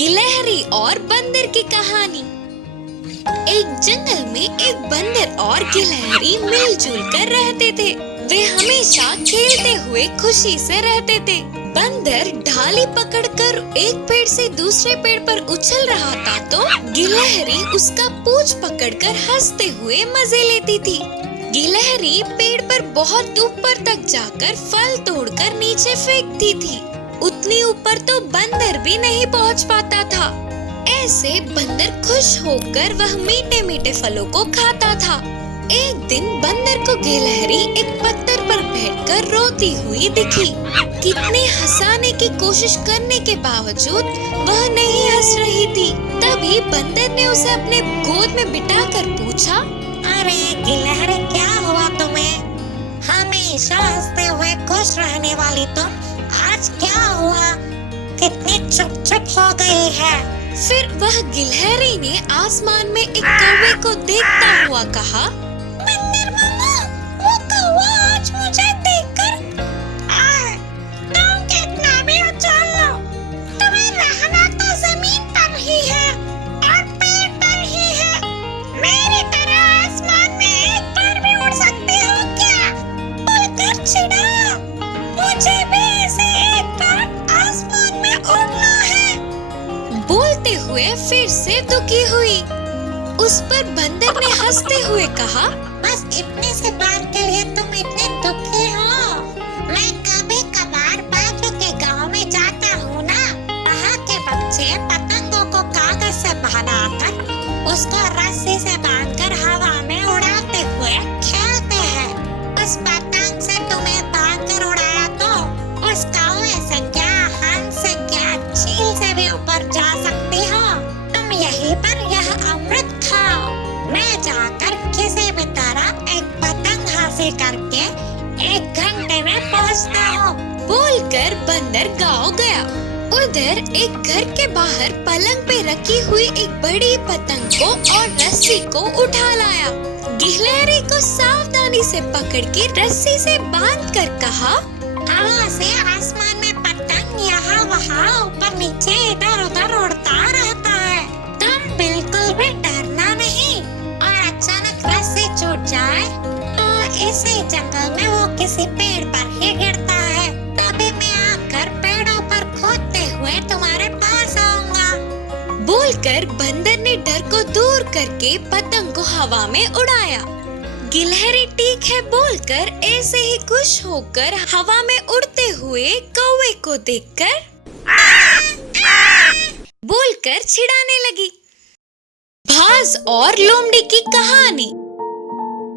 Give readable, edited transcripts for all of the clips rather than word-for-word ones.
गिलहरी और बंदर की कहानी। एक जंगल में एक बंदर और गिलहरी मिलजुल कर रहते थे। वे हमेशा खेलते हुए खुशी से रहते थे। बंदर ढाली पकड़कर एक पेड़ से दूसरे पेड़ पर उछल रहा था तो गिलहरी उसका पूंछ पकड़कर हंसते हुए मजे लेती थी। गिलहरी पेड़ पर बहुत ऊपर तक जाकर फल तोड़कर नीचे फेंकती थी। उतनी ऊपर तो बंदर भी नहीं पहुंच पाता था। ऐसे बंदर खुश होकर वह मीठे मीठे फलों को खाता था। एक दिन बंदर को गिलहरी एक पत्थर पर बैठकर रोती हुई दिखी। कितने हंसाने की कोशिश करने के बावजूद वह नहीं हंस रही थी। तभी बंदर ने उसे अपने गोद में बिठाकर पूछा, अरे गिलहरी, क्या हुआ तुम्हें? हमेशा हंसते हुए खुश रहने वाली तुम, आज क्या हुआ? कितनी चुप हो गई है? फिर वह गिलहरी ने आसमान में एक कौवे को देखता हुआ कहा, बंदर मामा, वो कौवा आज मुझे देखकर तुम कितना भी उछल लो, तुम्हें रहना तो जमीन पर ही है और पेड़ पर ही है। मेरी तरह आसमान में एक बार भी उड़ सकते हो क्या? बोलकर चिढ़ाया। मुझे भी ऐसे एक बार आसमान में उड़ना है। बोलते हुए फिर से दुखी हुई। उस पर बंदर ने हंसते हुए कहा, बस इतने से बात के लिए तुम इतने दुखी हो? मैं कभी कभार बाजू के गांव में जाता हूँ ना, वहाँ के बच्चे पतंगों को कागज से बनाकर उसको रस्सी से बांधकर हवा में उड़ाते हुए खेलते हैं। उस पतंग से तुम्हें बांधकर उड़ाया तो उस कौवे से क्या, हंस से क्या, चील से भी ऊपर जा सकती हो। तुम यहीं पर यह अमृत खाओ। मैं जाकर किसी भी तरह एक पतंग हासिल करके 1 घंटे में पहुंचता हूँ। बोलकर बंदर गाँव गया। उधर एक घर के बाहर पलंग पे रखी हुई एक बड़ी पतंग को और रस्सी को उठा लाया। गिलहरी को सावधानी से पकड़ के रस्सी से बांध कर कहा, हवा से आसमान में पतंग यहाँ वहाँ ऊपर नीचे इधर उधर उड़ता रहता है। तुम बिल्कुल भी डरना नहीं, और अचानक रस्सी छूट जाए तो इसी जंगल में वो किसी पेड़ पर ही गिरता है। तभी मैं आकर पेड़ों पर खोदते हुए तुम्हारे पास आऊंगा। बोलकर बंदर ने डर को दूर करके पतंग को हवा में उड़ाया। गिलहरी ठीक है बोलकर ऐसे ही खुश होकर हवा में उड़ते हुए कौवे को देखकर बोलकर चिढ़ाने लगी। भास और लोमड़ी की कहानी।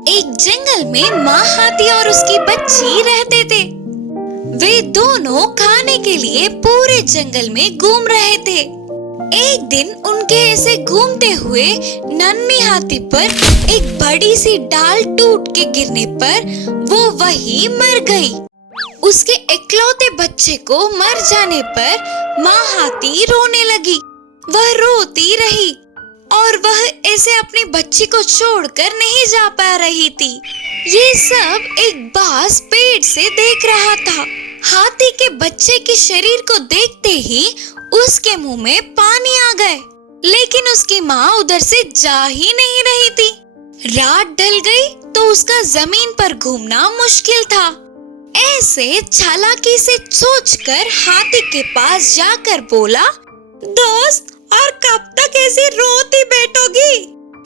एक जंगल में माँ हाथी और उसकी बच्ची रहते थे। वे दोनों खाने के लिए पूरे जंगल में घूम रहे थे। एक दिन उनके ऐसे घूमते हुए नन्ही हाथी पर एक बड़ी सी डाल टूट के गिरने पर वो वहीं मर गई। उसके इकलौते बच्चे को मर जाने पर माँ हाथी रोने लगी। वह रोती रही और वह ऐसे अपनी बच्ची को छोड़कर नहीं जा पा रही थी। ये सब एक बाज पेड़ से देख रहा था। हाथी के बच्चे के शरीर को देखते ही उसके मुंह में पानी आ गए, लेकिन उसकी माँ उधर से जा ही नहीं रही थी। रात ढल गई तो उसका जमीन पर घूमना मुश्किल था। ऐसे चालाकी से सोचकर हाथी के पास जाकर बोला, दोस्त, और कब तक ऐसे रोती बैठोगी?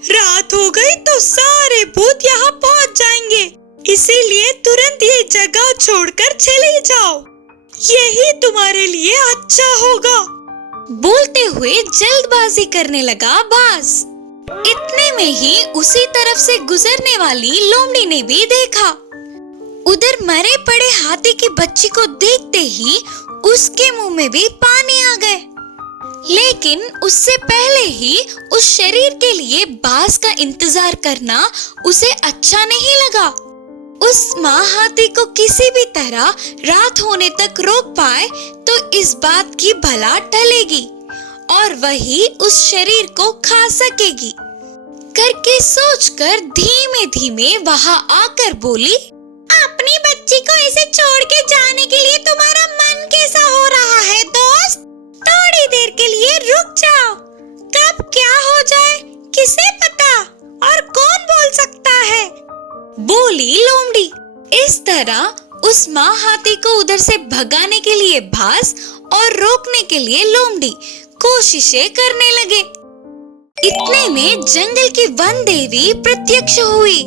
रात हो गई तो सारे भूत यहाँ पहुँच जाएंगे, इसीलिए तुरंत ये जगह छोड़कर चले जाओ, यही तुम्हारे लिए अच्छा होगा। बोलते हुए जल्दबाजी करने लगा बाज। इतने में ही उसी तरफ से गुजरने वाली लोमड़ी ने भी देखा। उधर मरे पड़े हाथी की बच्ची को देखते ही उसके मुंह में भी पानी आ गए, लेकिन उससे पहले ही उस शरीर के लिए बाज का इंतजार करना उसे अच्छा नहीं लगा। उस माँ हाथी को किसी भी तरह रात होने तक रोक पाए तो इस बात की भला टलेगी और वही उस शरीर को खा सकेगी करके सोचकर धीमे धीमे वहाँ आकर बोली, अपनी बच्ची को ऐसे छोड़ के जाने के लिए तुम्हारा मन कैसा हो रहा है दोस्त? थोड़ी देर देर के लिए रुक जाओ। कब क्या हो जाए किसे पता, और कौन बोल सकता है, बोली लोमड़ी। इस तरह उस माँ हाथी को उधर से भगाने के लिए भास और रोकने के लिए लोमड़ी कोशिशें करने लगे। इतने में जंगल की वन देवी प्रत्यक्ष हुई।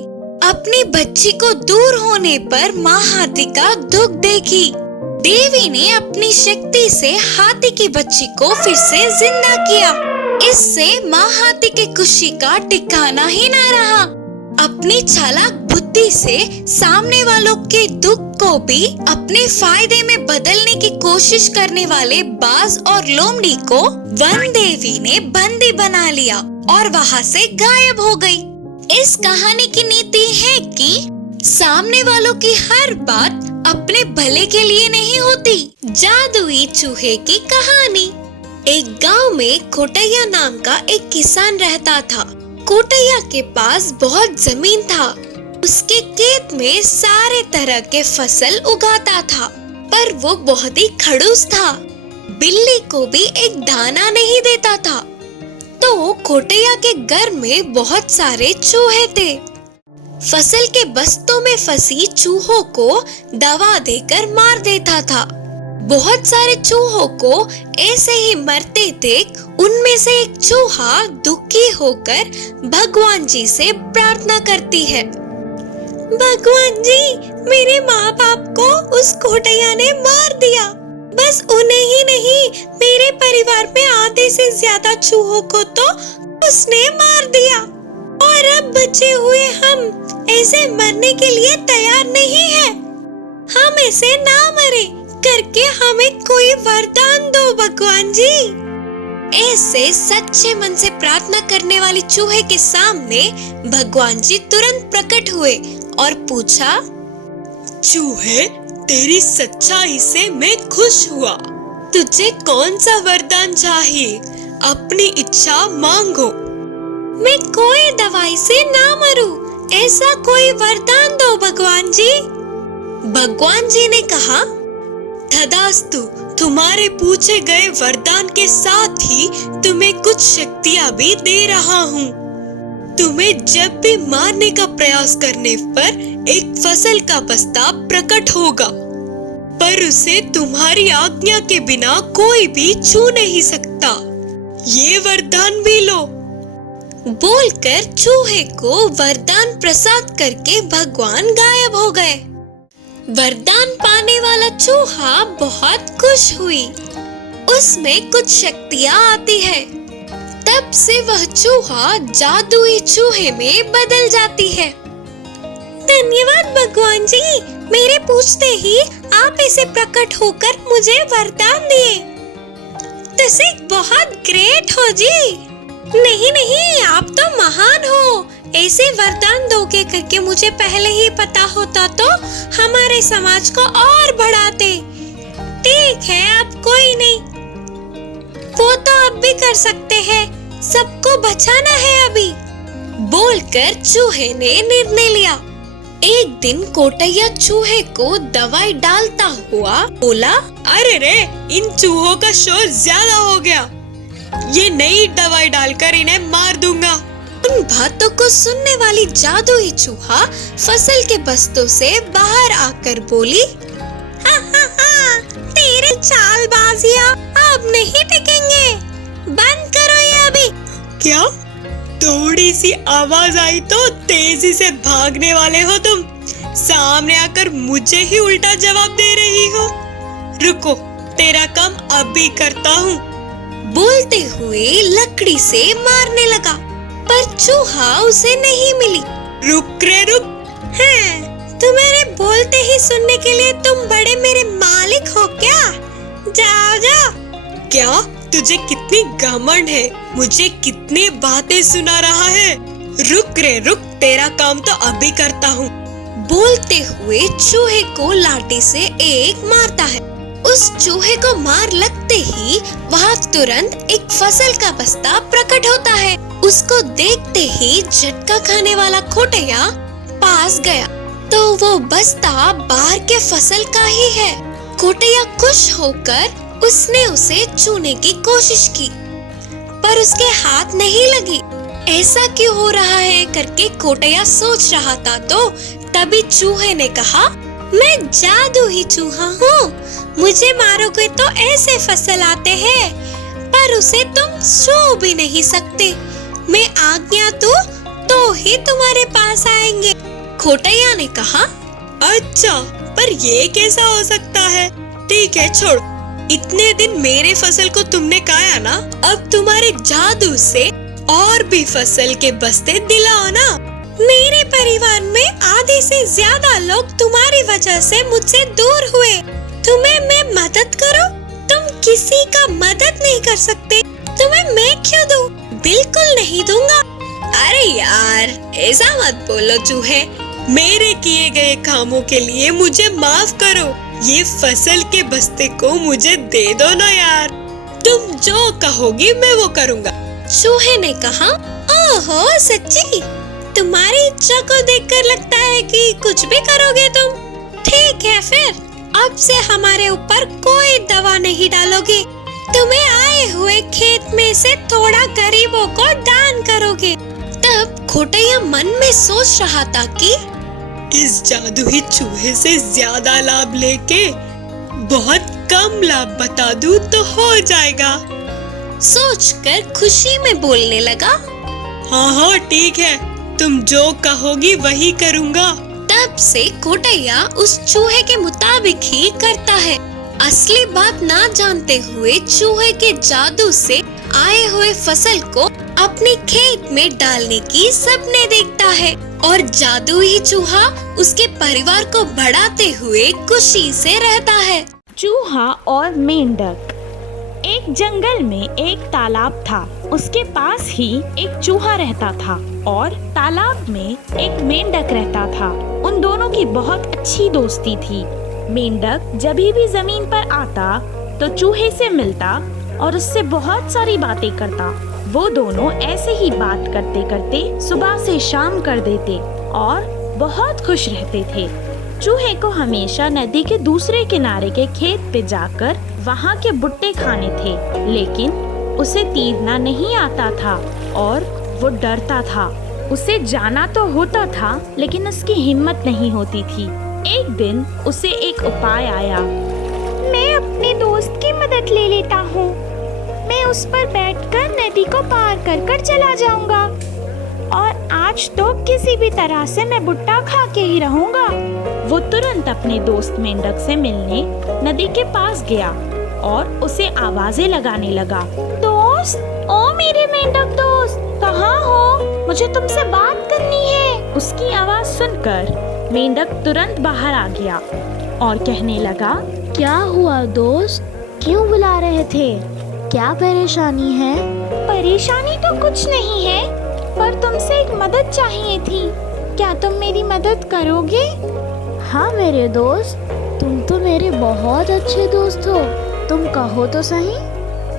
अपनी बच्ची को दूर होने पर माँ हाथी का दुख देखी। देवी ने अपनी शक्ति से हाथी की बच्ची को फिर से जिंदा किया। इससे माँ हाथी की खुशी का ठिकाना ही न रहा। अपनी चालाक बुद्धि से सामने वालों के दुख को भी अपने फायदे में बदलने की कोशिश करने वाले बाज और लोमड़ी को वन देवी ने बंदी बना लिया और वहाँ से गायब हो गई। इस कहानी की नीति है कि सामने वालों की हर बात अपने भले के लिए नहीं होती। जादुई चूहे की कहानी। एक गांव में कोटैया नाम का एक किसान रहता था। कोटैया के पास बहुत जमीन था। उसके खेत में सारे तरह के फसल उगाता था, पर वो बहुत ही खड़ूस था। बिल्ली को भी एक दाना नहीं देता था। तो कोटैया के घर में बहुत सारे चूहे थे। फसल के बस्तों में फंसी चूहों को दवा देकर मार देता था। बहुत सारे चूहों को ऐसे ही मरते देख उनमें से एक चूहा दुखी होकर भगवान जी से प्रार्थना करती है। भगवान जी, मेरे माँ बाप को उस कोटैया ने मार दिया। बस उन्हें ही नहीं, मेरे परिवार में आधे से ज्यादा चूहों को तो उसने मार दिया। और अब बचे हुए हम ऐसे मरने के लिए तैयार नहीं है। हम ऐसे ना मरे करके हमें कोई वरदान दो भगवान जी। ऐसे सच्चे मन से प्रार्थना करने वाली चूहे के सामने भगवान जी तुरंत प्रकट हुए और पूछा, चूहे, तेरी सच्चाई से मैं खुश हुआ। तुझे कौन सा वरदान चाहिए? अपनी इच्छा मांगो। मैं कोई दवाई से ना मरूं, ऐसा कोई वरदान दो भगवान जी। भगवान जी ने कहा, तथास्तु, तुम्हारे पूछे गए वरदान के साथ ही तुम्हें कुछ शक्तियाँ भी दे रहा हूँ। तुम्हें जब भी मारने का प्रयास करने पर एक फसल का बस्ता प्रकट होगा, पर उसे तुम्हारी आज्ञा के बिना कोई भी छू नहीं सकता। ये वरदान भी लो। बोलकर चूहे को वरदान प्रसाद करके भगवान गायब हो गए। वरदान पाने वाला चूहा बहुत खुश हुई। उसमें कुछ शक्तियाँ आती है। तब से वह चूहा जादुई चूहे में बदल जाती है। धन्यवाद भगवान जी, मेरे पूछते ही आप ऐसे प्रकट होकर मुझे वरदान दिए। तुसी बहुत ग्रेट हो जी। नहीं नहीं, आप तो महान हो। ऐसे वरदान दोगे करके मुझे पहले ही पता होता तो हमारे समाज को और बढ़ाते। ठीक है, अब कोई नहीं, वो तो अब भी कर सकते हैं। सबको बचाना है अभी। बोलकर चूहे ने निर्णय लिया। एक दिन कोटैया चूहे को दवाई डालता हुआ बोला, अरे रे, इन चूहों का शोर ज्यादा हो गया। ये नई दवाई डालकर इन्हें मार दूंगा। उन बातों को सुनने वाली जादुई चूहा फसल के बस्तों से बाहर आकर बोली, तेरे चालबाजियां अब नहीं टिकेंगे। बंद करो ये अभी। क्या? थोड़ी सी आवाज आई तो तेजी से भागने वाले हो तुम। सामने आकर मुझे ही उल्टा जवाब दे रही हो। रुको, तेरा काम अभी करता हूँ। बोलते हुए लकड़ी से मारने लगा, पर चूहा उसे नहीं मिली। रुक रे रुक। हाँ, तुम्हारे बोलते ही सुनने के लिए तुम बड़े मेरे मालिक हो क्या? जाओ जाओ। क्या तुझे कितनी घमंड है? मुझे कितनी बातें सुना रहा है। रुक रे रुक, तेरा काम तो अभी करता हूँ। बोलते हुए चूहे को लाठी से एक मारता है। उस चूहे को मार लगते ही वहाँ तुरंत एक फसल का बस्ता प्रकट होता है। उसको देखते ही झटका खाने वाला कोटैया पास गया तो वो बस्ता बाहर के फसल का ही है। कोटैया खुश होकर उसने उसे छूने की कोशिश की, पर उसके हाथ नहीं लगी। ऐसा क्यों हो रहा है करके कोटैया सोच रहा था, तो तभी चूहे ने कहा, मैं जादू ही चूहा हूँ, मुझे मारोगे तो ऐसे फसल आते हैं, पर उसे तुम छू भी नहीं सकते। मैं आज्ञा दूं तो ही तुम्हारे पास आएंगे। कोटैया ने कहा, अच्छा, पर ये कैसा हो सकता है? ठीक है, छोड़। इतने दिन मेरे फसल को तुमने खाया ना, अब तुम्हारे जादू से और भी फसल के बस्ते दिलाओ ना। मेरे परिवार में आधे से ज्यादा लोग तुम्हारी वजह से मुझसे दूर हुए। तुम्हें मैं मदद करूं? तुम किसी का मदद नहीं कर सकते। तुम्हें मैं क्यों दूं? बिल्कुल नहीं दूंगा। अरे यार, ऐसा मत बोलो चूहे। मेरे किए गए कामों के लिए मुझे माफ करो। ये फसल के बस्ते को मुझे दे दो ना यार। तुम जो कहोगी मैं वो करूँगा। चूहे ने कहा, ओहो सच्ची? तुम्हारी इच्छा को देखकर लगता है कि कुछ भी करोगे तुम। ठीक है, फिर अब से हमारे ऊपर कोई दवा नहीं डालोगे। तुम्हें आए हुए खेत में से थोड़ा गरीबों को दान करोगे। तब कोटैया मन में सोच रहा था कि इस जादुई चूहे से ज्यादा लाभ लेके बहुत कम लाभ बता दूं तो हो जाएगा। सोचकर खुशी में बोलने लगा, हाँ, ठीक है, तुम जो कहोगी वही करूँगा। तब से कोटैया उस चूहे के मुताबिक ही करता है। असली बात ना जानते हुए चूहे के जादू से आए हुए फसल को अपने खेत में डालने की सपने देखता है, और जादुई चूहा उसके परिवार को बढ़ाते हुए खुशी से रहता है। चूहा और मेंढक। एक जंगल में एक तालाब था। उसके पास ही एक चूहा रहता था और तालाब में एक मेंढक रहता था। उन दोनों की बहुत अच्छी दोस्ती थी। मेंढक जब भी जमीन पर आता तो चूहे से मिलता और उससे बहुत सारी बातें करता। वो दोनों ऐसे ही बात करते करते सुबह से शाम कर देते और बहुत खुश रहते थे। चूहे को हमेशा नदी के दूसरे किनारे के खेत पे जाकर वहाँ के भुट्टे खाने थे, लेकिन उसे तैरना नहीं आता था और वो डरता था। उसे जाना तो होता था, लेकिन उसकी हिम्मत नहीं होती थी। एक दिन उसे एक उपाय आया। मैं अपने दोस्त की मदद ले लेता हूँ। मैं उस पर बैठकर नदी को पार कर कर चला जाऊंगा और आज तो किसी भी तरह से मैं भुट्टा खा के ही रहूंगा। वो तुरंत अपने दोस्त मेंढक से मिलने नदी के पास गया और उसे आवाजें लगाने लगा। दोस्त, ओ मेरे मेंढक दोस्त, कहाँ हो? मुझे तुमसे बात करनी है। उसकी आवाज सुनकर मेंढक तुरंत बाहर आ गया और कहने लगा, क्या हुआ दोस्त? क्यों बुला रहे थे? क्या परेशानी है? परेशानी तो कुछ नहीं है, पर तुमसे एक मदद चाहिए थी। क्या तुम मेरी मदद करोगे? हाँ मेरे दोस्त, तुम तो मेरे बहुत अच्छे दोस्त हो। तुम कहो तो सही,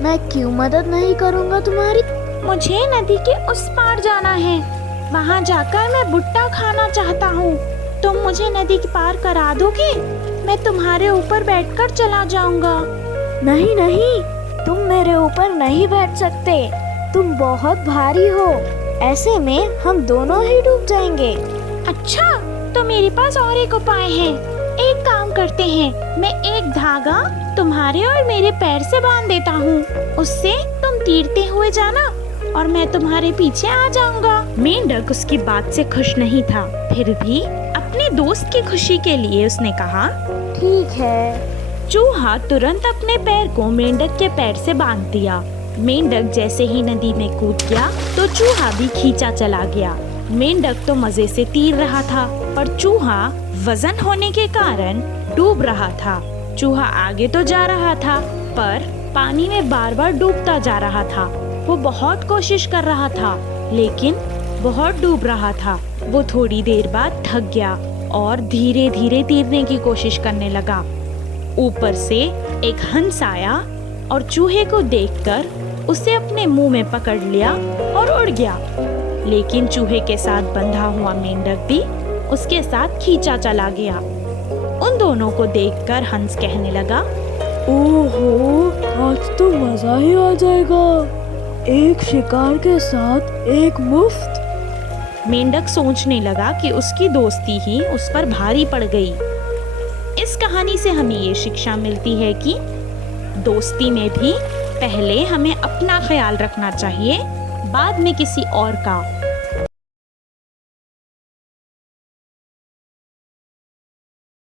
मैं क्यों मदद नहीं करूँगा तुम्हारी। मुझे नदी के उस पार जाना है। वहाँ जाकर मैं भुट्टा खाना चाहता हूँ। तुम मुझे नदी के पार करा दोगे? मैं तुम्हारे ऊपर बैठकर चला जाऊंगा। नहीं नहीं, तुम मेरे ऊपर नहीं बैठ सकते। तुम बहुत भारी हो। ऐसे में हम दोनों ही डूब जाएंगे। अच्छा, तो मेरे पास और एक उपाय है। एक काम करते हैं, मैं एक धागा तुम्हारे और मेरे पैर से बांध देता हूँ। उससे तुम तैरते हुए जाना और मैं तुम्हारे पीछे आ जाऊंगा। मेंढक उसकी बात से खुश नहीं था, फिर भी अपने दोस्त की खुशी के लिए उसने कहा, ठीक है। चूहा तुरंत अपने पैर को मेंढक के पैर से बांध दिया। मेंढक जैसे ही नदी में कूद गया तो चूहा भी खींचा चला गया। मेंढक तो मजे से तैर रहा था, पर चूहा वजन होने के कारण डूब रहा था। चूहा आगे तो जा रहा था, पर पानी में बार बार डूबता जा रहा था। वो बहुत कोशिश कर रहा था, लेकिन बहुत डूब रहा था। वो थोड़ी देर बाद थक गया और धीरे धीरे तैरने की कोशिश करने लगा। ऊपर से एक हंस आया और चूहे को देखकर उसे अपने मुंह में पकड़ लिया और उड़ गया। लेकिन चूहे के साथ बंधा हुआ मेंढक भी उसके साथ खींचा चला गया। उन दोनों को देखकर हंस कहने लगा, ओहो, आज तो मजा ही आ जाएगा। एक शिकार के साथ एक मुफ्त। मेंढक सोचने लगा कि उसकी दोस्ती ही उस पर भारी पड़ गई। इस कहानी से हमें ये शिक्षा मिलती है कि दोस्ती में भी पहले हमें अपना ख्याल रखना चाहिए, बाद में किसी और का।